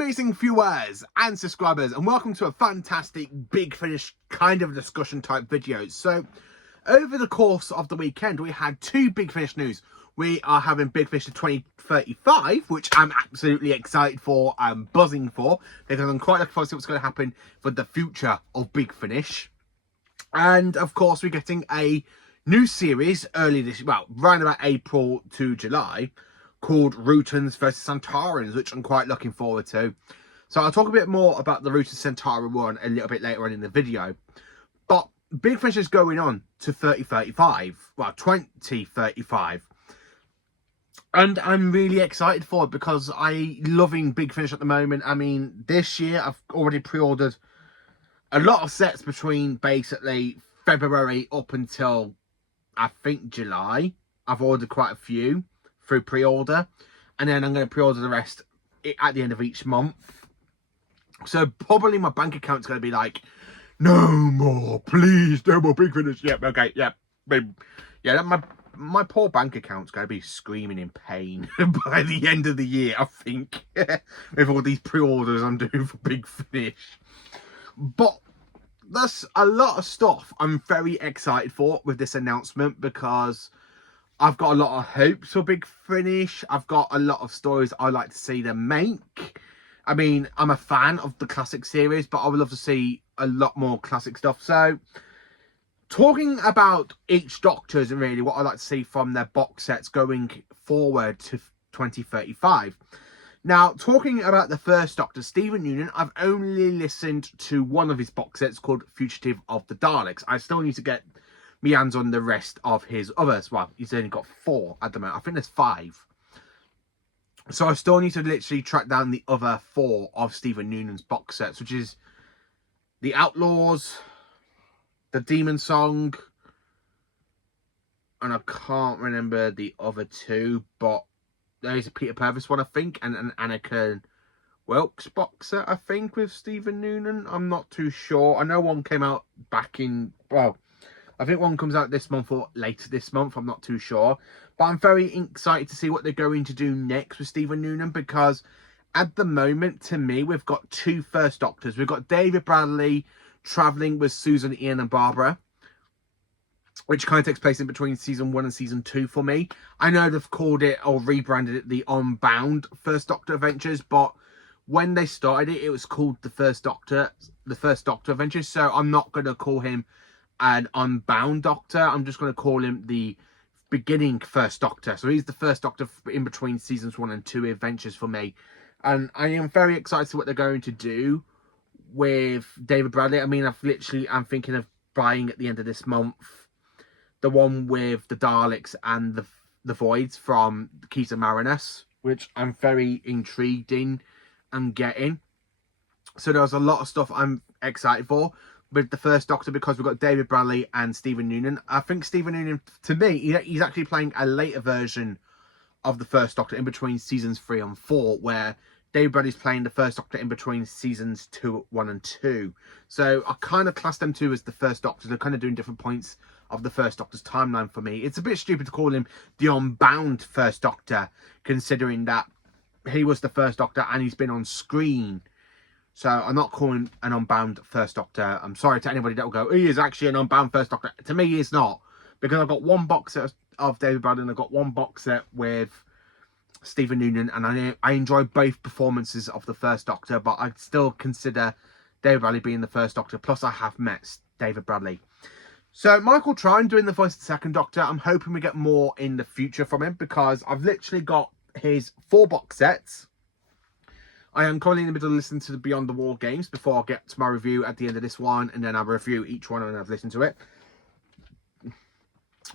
amazing viewers and subscribers, and welcome to a fantastic Big Finish kind of discussion type video. So over the course of the weekend we had two Big Finish news. We are having Big Finish 2035, which I'm absolutely excited for and buzzing for, because I'm quite looking forward to see what's going to happen for the future of Big Finish. And of course we're getting a new series early this, well, around about April to July, called Rutans versus Santarans, which I'm quite looking forward to. So I'll talk a bit more about the Rutans Santara one a little bit later on in the video. But Big Finish is going on to 2035. And I'm really excited for it because I'm loving Big Finish at the moment. I mean, this year I've already pre-ordered a lot of sets between basically February up until, I think, July. I've ordered quite a few through pre-order, and then I'm going to pre-order the rest at the end of each month. So probably my bank account's going to be like, no more, please, no more Big Finish. Yep, okay, yep. Yeah, my poor bank account's going to be screaming in pain by the end of the year, I think, with all these pre-orders I'm doing for Big Finish. But that's a lot of stuff I'm very excited for with this announcement, because I've got a lot of hopes for Big Finish. I've got a lot of stories I'd like to see them make. I mean, I'm a fan of the classic series, but I would love to see a lot more classic stuff. So, talking about each Doctors and really what I'd like to see from their box sets going forward to 2035. Now, talking about the first Doctor, Stephen Noonan, I've only listened to one of his box sets called Fugitive of the Daleks. I still need to get my hands on the rest of his others. Well, he's only got 4 at the moment. I think there's 5. So I still need to literally track down the other 4 of Stephen Noonan's box sets, which is The Outlaws, The Demon Song, and I can't remember the other 2, but there is a Peter Purvis one, I think, and an Annika Wilkes box set, I think, with Stephen Noonan. I'm not too sure. I know one came out back in, well, I think one comes out this month or later this month. I'm not too sure. But I'm very excited to see what they're going to do next with Stephen Noonan, because at the moment, to me, we've got 2 First Doctors. We've got David Bradley travelling with Susan, Ian and Barbara, which kind of takes place in between season 1 and season 2 for me. I know they've called it or rebranded it the Unbound First Doctor Adventures, but when they started it, it was called the First Doctor Adventures. So I'm not going to call him an Unbound Doctor. I'm just going to call him the beginning First Doctor. So he's the First Doctor in between seasons 1 and 2 adventures for me. And I am very excited to see what they're going to do with David Bradley. I mean, I'm thinking of buying at the end of this month the one with the Daleks and the Voids from Keys of Marinus, which I'm very intrigued in and getting. So there's a lot of stuff I'm excited for with the First Doctor, because we've got David Bradley and Stephen Noonan. I think Stephen Noonan, to me, he's actually playing a later version of the First Doctor in between seasons 3 and 4, where David Bradley's playing the First Doctor in between seasons 1 and 2. So I kind of class them 2 as the First Doctor. They're kind of doing different points of the First Doctor's timeline for me. It's a bit stupid to call him the Unbound First Doctor, considering that he was the First Doctor and he's been on screen. So I'm not calling an Unbound First Doctor. I'm sorry to anybody that will go, he is actually an Unbound First Doctor. To me, he's not. Because I've got one box set of David Bradley and I've got one box set with Stephen Noonan. And I enjoy both performances of the First Doctor. But I still consider David Bradley being the First Doctor. Plus, I have met David Bradley. So Michael Trine doing the voice of the Second Doctor. I'm hoping we get more in the future from him, because I've literally got his 4 box sets. I am currently in the middle of listening to the Beyond the Wall games before I get to my review at the end of this one, and then I'll review each one when I've listened to it.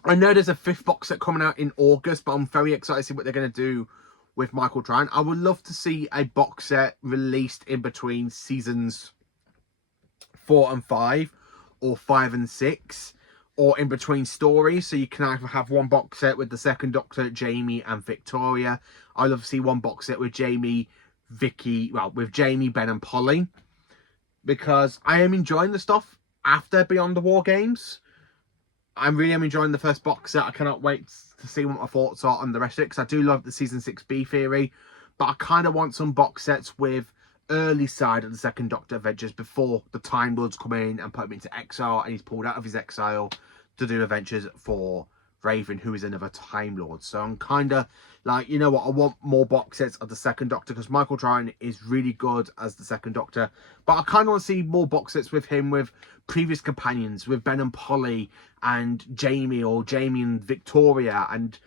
I know there's a 5th box set coming out in August, but I'm very excited to see what they're going to do with Michael Trine. I would love to see a box set released in between seasons 4 and 5, or 5 and 6, or in between stories. So you can either have one box set with the Second Doctor, Jamie and Victoria. I'd love to see one box set with Jamie, Vicky, well, with Jamie, Ben and Polly, because I am enjoying the stuff after Beyond the War games. I really am enjoying the first box set. I cannot wait to see what my thoughts are on the rest of it, because I do love the season 6B theory, but I kind of want some box sets with early side of the Second Doctor adventures before the Time Lords come in and put him into exile, and he's pulled out of his exile to do adventures for Raven, who is another Time Lord. So I'm kind of like, you know what, I want more box sets of the Second Doctor, because Michael Crichton is really good as the Second Doctor, but I kind of want to see more box sets with him, with previous companions, with Ben and Polly and Jamie, or Jamie and Victoria, and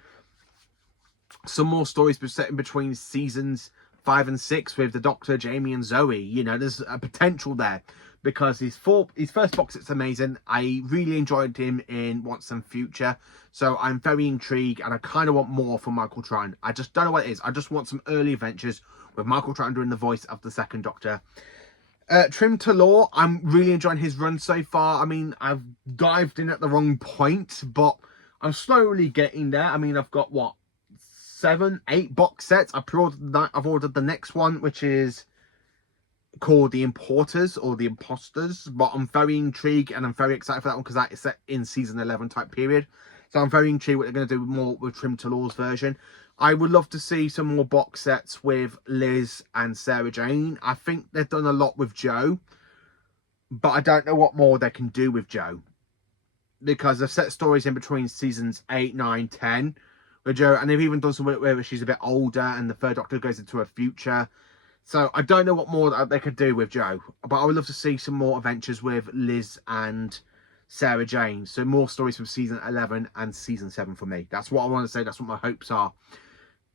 some more stories set in between seasons 5 and 6 with the Doctor, Jamie and Zoe. You know, there's a potential there, because his first box set's amazing. I really enjoyed him in Once and Future, so I'm very intrigued, and I kind of want more from Michael Crichton. I just don't know what it is. I just want some early adventures with Michael Crichton doing the voice of the Second Doctor. Trim Talor, I'm really enjoying his run so far. I mean, I've dived in at the wrong point, but I'm slowly getting there. I mean, I've got, what, 7, 8 box sets. I've ordered the next one, which is called The Importers or The Imposters, but I'm very intrigued and I'm very excited for that one, because that is set in season 11 type period. So I'm very intrigued what they're going to do more with Trim Talor's version. I would love to see some more box sets with Liz and Sarah Jane. I think they've done a lot with Jo, but I don't know what more they can do with Jo, because they've set stories in between seasons 8, 9, 10 with Jo, and they've even done some where she's a bit older and the Third Doctor goes into her future. So I don't know what more they could do with Jo, but I would love to see some more adventures with Liz and Sarah Jane. So more stories from season 11 and season 7 for me. That's what I want to say. That's what my hopes are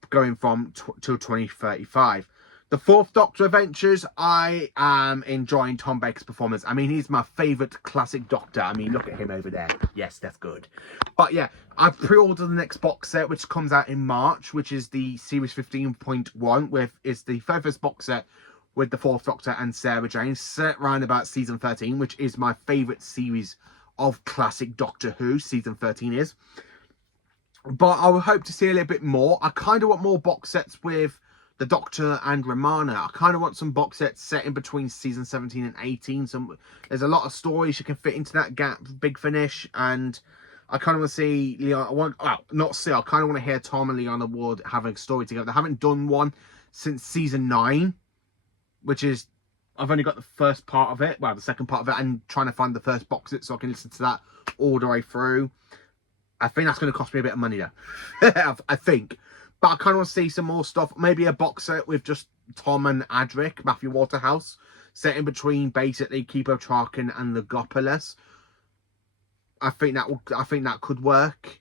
going from till 2035. The Fourth Doctor adventures, I am enjoying Tom Baker's performance. I mean, he's my favourite classic Doctor. I mean, look at him over there. Yes, that's good. But yeah, I've pre-ordered the next box set, which comes out in March, which is the Series 15.1, is the first box set with the Fourth Doctor and Sarah Jane, set around about season 13, which is my favourite series of classic Doctor Who. Season 13 is. But I would hope to see a little bit more. I kind of want more box sets with the Doctor and Romana. I kind of want some box sets set in between season 17 and 18. There's a lot of stories you can fit into that gap, Big Finish, and I kind of want to see Leon. I kind of want to hear Tom and Leona Ward have a story together. They haven't done one since season 9, which is, I've only got the first part of it, well, the second part of it, and trying to find the first box set so I can listen to that all the way through. I think that's going to cost me a bit of money though. I think. But I kind of want to see some more stuff. Maybe a box set with just Tom and Adric, Matthew Waterhouse, set in between basically Keeper of Traken and Logopolis. I think that could work.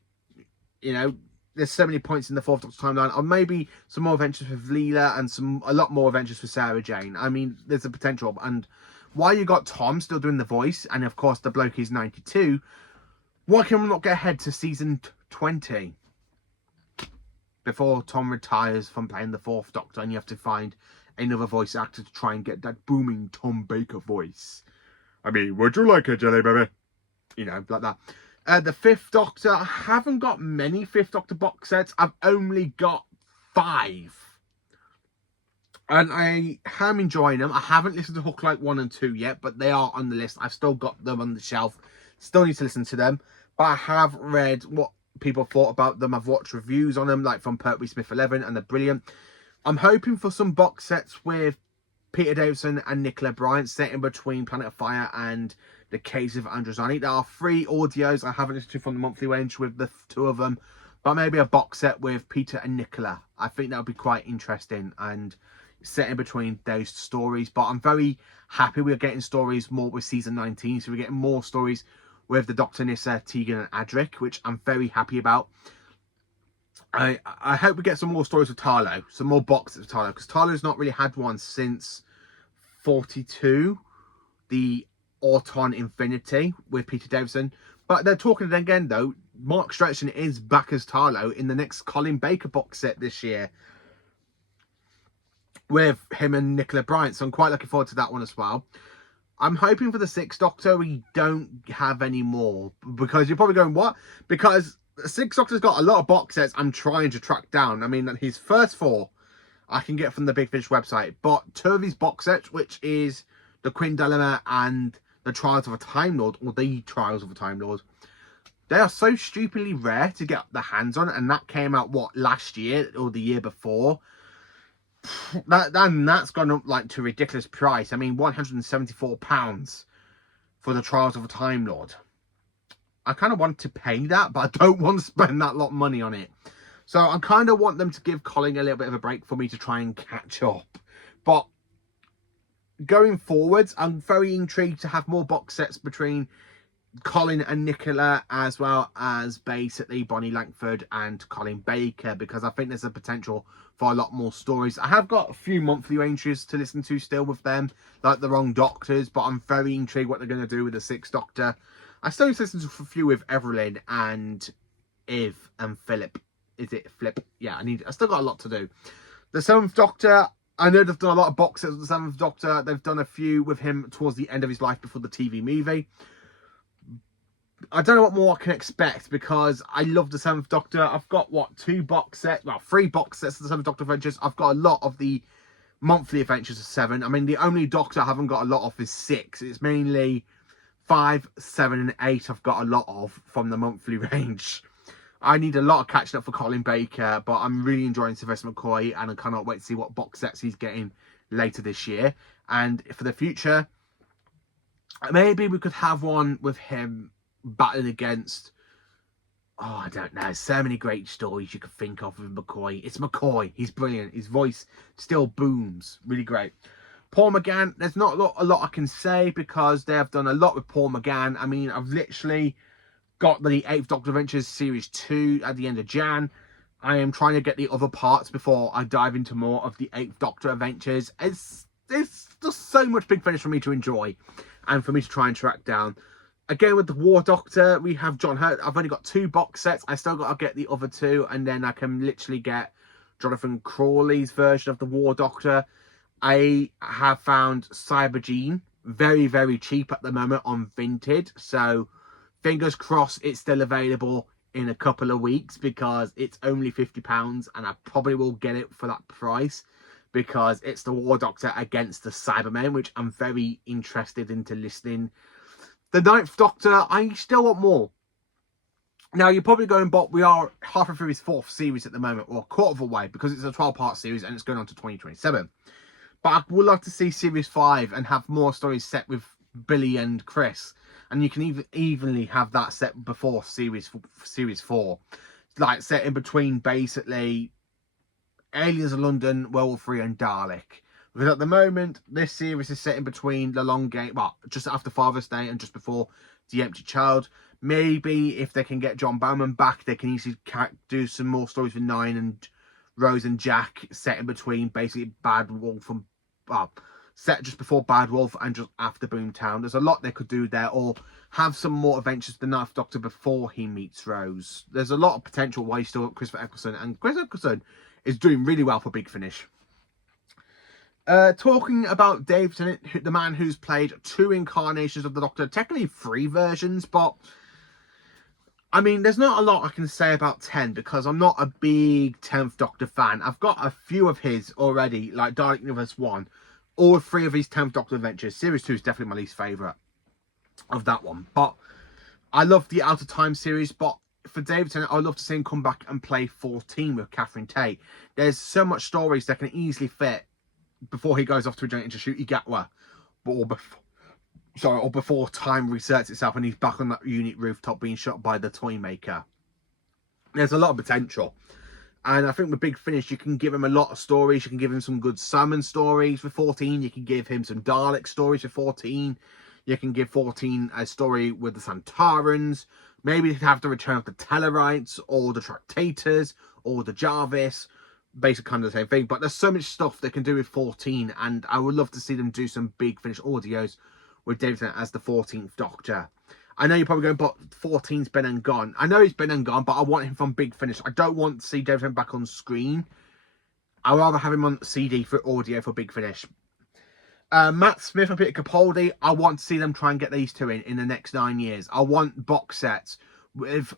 You know, there's so many points in the Fourth Doctor timeline. Or maybe some more adventures with Leela and a lot more adventures with Sarah Jane. I mean, there's a potential. And while you got Tom still doing the voice, and of course the bloke is 92, why can we not get ahead to season 20? Before Tom retires from playing the Fourth Doctor, and you have to find another voice actor to try and get that booming Tom Baker voice. I mean, would you like a jelly baby? You know, like that. The Fifth Doctor, I haven't got many Fifth Doctor box sets. I've only got 5. And I am enjoying them. I haven't listened to Hook Like 1 and 2 yet, but they are on the list. I've still got them on the shelf. Still need to listen to them. But I have read what people thought about them. I've watched reviews on them, like from Pertwee Smith 11, and they're brilliant. I'm hoping for some box sets with Peter Davison and Nicola Bryant, set in between Planet of Fire and The Caves of Androzani. There are 3 audios I haven't listened to from the monthly range with the 2 of them, but maybe a box set with Peter and Nicola. I think that would be quite interesting and set in between those stories. But I'm very happy we're getting stories more with season 19, so we're getting more stories with the Doctor, Nyssa, Tegan and Adric, which I'm very happy about. I hope we get some more stories with Tarlo, some more boxes of Tarlo, because Tarlo's not really had one since 42, the Auton Infinity with Peter Davison. But they're talking again though, Mark Stretson is back as Tarlo in the next Colin Baker box set this year with him and Nicola Bryant, so I'm quite looking forward to that one as well. I'm hoping for the Sixth Doctor we don't have any more, because you're probably going, what? Because the Sixth Doctor's got a lot of box sets I'm trying to track down. I mean, his first 4 I can get from the Big Finish website, but 2 of his box sets, which is the Quinn Dilemma and the Trials of a Time Lord, or the Trials of a Time Lord, they are so stupidly rare to get the hands on, and that came out, what, last year or the year before? that's gone up like to a ridiculous price. I mean, £174 for the Trials of a Time Lord. I kind of want to pay that, but I don't want to spend that lot of money on it. So I kind of want them to give Colin a little bit of a break for me to try and catch up. But going forwards, I'm very intrigued to have more box sets between Colin and Nicola, as well as basically Bonnie Langford and Colin Baker, because I think there's a potential for a lot more stories. I have got a few monthly ranges to listen to still with them, like The Wrong Doctors, but I'm very intrigued what they're going to do with the Sixth Doctor. I still listen to a few with Evelyn and Iv and Philip. Is it Flip? Yeah, I still got a lot to do. The Seventh Doctor, I know they've done a lot of box sets with the Seventh Doctor. They've done a few with him towards the end of his life before the TV movie. I don't know what more I can expect, because I love the Seventh Doctor. I've got, what, 3 box sets of the Seventh Doctor Adventures. I've got a lot of the monthly adventures of 7. I mean, the only Doctor I haven't got a lot of is 6. It's mainly 5, 7 and 8 I've got a lot of from the monthly range. I need a lot of catching up for Colin Baker, but I'm really enjoying Sylvester McCoy, and I cannot wait to see what box sets he's getting later this year. And for the future, maybe we could have one with him battling against, oh, I don't know, so many great stories you could think of with McCoy. It's McCoy. He's brilliant. His voice still booms. Really great. Paul McGann, there's not a lot I can say, because they have done a lot with Paul McGann. I mean, I've literally got the 8th Doctor Adventures Series 2 at the end of Jan. I am trying to get the other parts before I dive into more of the 8th Doctor Adventures. It's just so much Big Finish for me to enjoy and for me to try and track down. Again, with the War Doctor, we have John Hurt. I've only got 2 box sets. I still got to get the other 2, and then I can literally get Jonathan Crawley's version of the War Doctor. I have found Cybergene very, very cheap at the moment on Vinted. So fingers crossed it's still available in a couple of weeks, because it's only £50 and I probably will get it for that price, because it's the War Doctor against the Cybermen, which I'm very interested into listening. The 9th Doctor, I still want more. Now, you're probably going, but we are halfway through his 4th series at the moment, or a quarter of the way, because it's a 12-part series and it's going on to 2027. But I would like to see Series 5 and have more stories set with Billy and Chris. And you can evenly have that set before Series 4. Like, set in between, basically, Aliens of London, Werewolf 3 and Dalek. Because at the moment, this series is set in between The Long Game, well, just after Father's Day and just before The Empty Child. Maybe if they can get John Bowman back, they can easily do some more stories with 9 and Rose and Jack, set in between basically Bad Wolf and, well, set just before Bad Wolf and just after Boomtown. There's a lot they could do there, or have some more adventures with the 9th Doctor before he meets Rose. There's a lot of potential why he's still got Christopher Eccleston, and Chris Eccleston is doing really well for Big Finish. Talking about Dave Tennant, the man who's played 2 incarnations of the Doctor, technically 3 versions, but I mean, there's not a lot I can say about 10, because I'm not a big 10th Doctor fan. I've got a few of his already, like Dalek Universe 1, all 3 of his 10th Doctor adventures. Series 2 is definitely my least favourite of that one, but I love the Out of Time series. But for David Tennant, I'd love to see him come back and play 14 with Catherine Tate. There's so much stories that can easily fit before he goes off to a giant to shoot Igatwa, or before time resets itself and he's back on that unit rooftop being shot by the toy maker. There's a lot of potential, and I think with Big Finish, you can give him a lot of stories. You can give him some good Salmon stories for 14. You can give him some Dalek stories for 14. You can give 14 a story with the Santarans. Maybe they have the return of the Tellarites, or the Tractators, or the Jarvis. Basically kind of the same thing, but there's so much stuff they can do with 14, and I would love to see them do some Big Finish audios with David Tennant as the 14th Doctor. I know you're probably going, but 14's been and gone. I know he's been and gone, but I want him from Big Finish. I don't want to see David Tennant back on screen. I'd rather have him on CD for audio for Big Finish. Matt Smith and Peter Capaldi, I want to see them try and get these 2 in the next 9 years. I want box sets with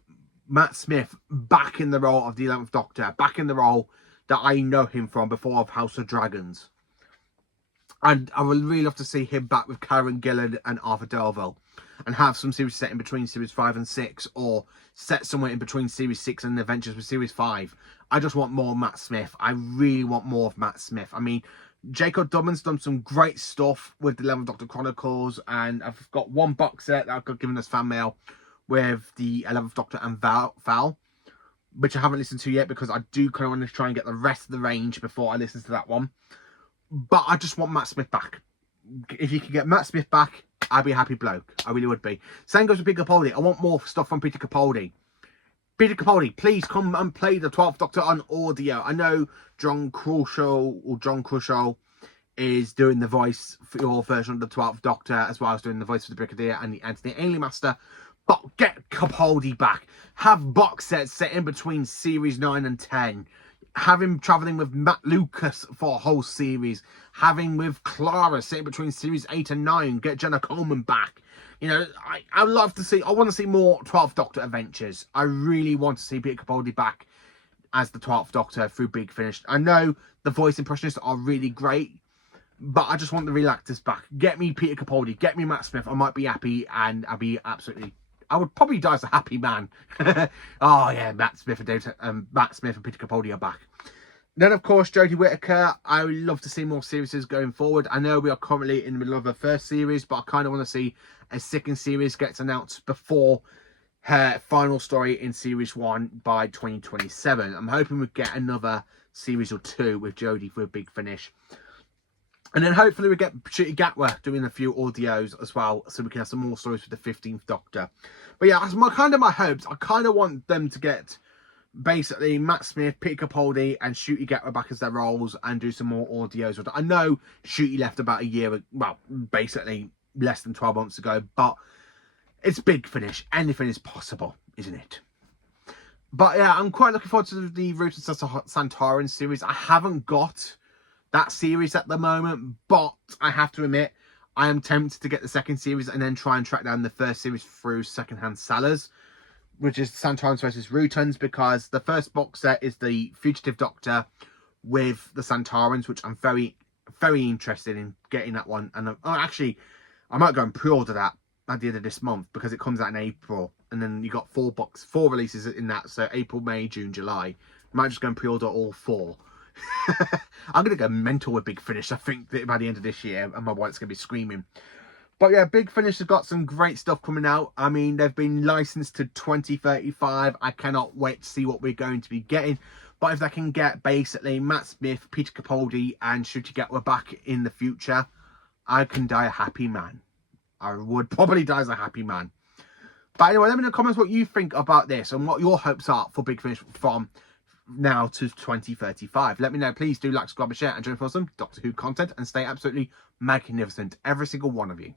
Matt Smith back in the role of the 11th Doctor, back in the role that I know him from before of House of Dragons. And I would really love to see him back with Karen Gillan and Arthur Delville. and have some series set in between series 5 and 6, or set somewhere in between series 6 and Adventures with series 5. I just want more Matt Smith. I really want more of Matt Smith. I mean, Jacob Dubman's done some great stuff with the 11th Doctor Chronicles, and I've got one box set that I've got given as fan mail with the 11th Doctor and Val, which I haven't listened to yet because I do kind of want to try and get the rest of the range before I listen to that one. But I just want Matt Smith back. If you can get Matt Smith back, I'd be a happy bloke. I really would be. Same goes with Peter Capaldi. I want more stuff from Peter Capaldi. Peter Capaldi, please come and play the 12th Doctor on audio. I know John Crusoe is doing the voice for your version of the 12th Doctor, as well as doing the voice for the Brigadier and the Anthony Ainley Master. But get Capaldi back. Have box sets set in between series 9 and 10. Have him travelling with Matt Lucas for a whole series. Have him with Clara set in between series 8 and 9. Get Jenna Coleman back. You know, I love to see, I want to see more 12th Doctor adventures. I really want to see Peter Capaldi back as the 12th Doctor through Big Finish. I know the voice impressionists are really great, but I just want the real actors back. Get me Peter Capaldi. Get me Matt Smith. I might be happy, and I'll be absolutely... I would probably die as a happy man. Oh yeah, Matt Smith and Peter Capaldi are back. Then of course Jodie Whittaker. I would love to see more series going forward. I know we are currently in the middle of a first series, but I kind of want to see a second series gets announced before her final story in series 1 by 2027. I'm hoping we get another series or 2 with Jodie for a Big Finish. And then hopefully we get Ncuti Gatwa doing a few audios as well, so we can have some more stories with the 15th Doctor. But yeah, that's kind of my hopes. I kind of want them to get basically Matt Smith, Peter Capaldi, and Ncuti Gatwa back as their roles and do some more audios. I know Ncuti left about a year, well, basically less than 12 months ago, but it's Big Finish. Anything is possible, isn't it? But yeah, I'm quite looking forward to the Root of Santorin series. I haven't got that series at the moment, but I have to admit I am tempted to get the second series and then try and track down the first series through Secondhand Sellers, which is Santorans versus Rutans, because the first box set is the Fugitive Doctor with the Santorans, which I'm very, very interested in getting that one. And actually, I might go and pre-order that at the end of this month because it comes out in April, and then you got 4 releases in that, so April, May, June, July. I might just go and pre-order all 4. I'm going to go mental with Big Finish, I think, that by the end of this year, and my wife's going to be screaming. But yeah, Big Finish has got some great stuff coming out. I mean, they've been licensed to 2035. I cannot wait to see what we're going to be getting. But if they can get basically Matt Smith, Peter Capaldi, and Ncuti Gatwa back in the future, I can die a happy man. I would probably die as a happy man. But anyway, let me know in the comments what you think about this and what your hopes are for Big Finish from now to 2035. Let me know. Please do like, subscribe, and share, and join for some Doctor Who content, and stay absolutely magnificent, every single one of you.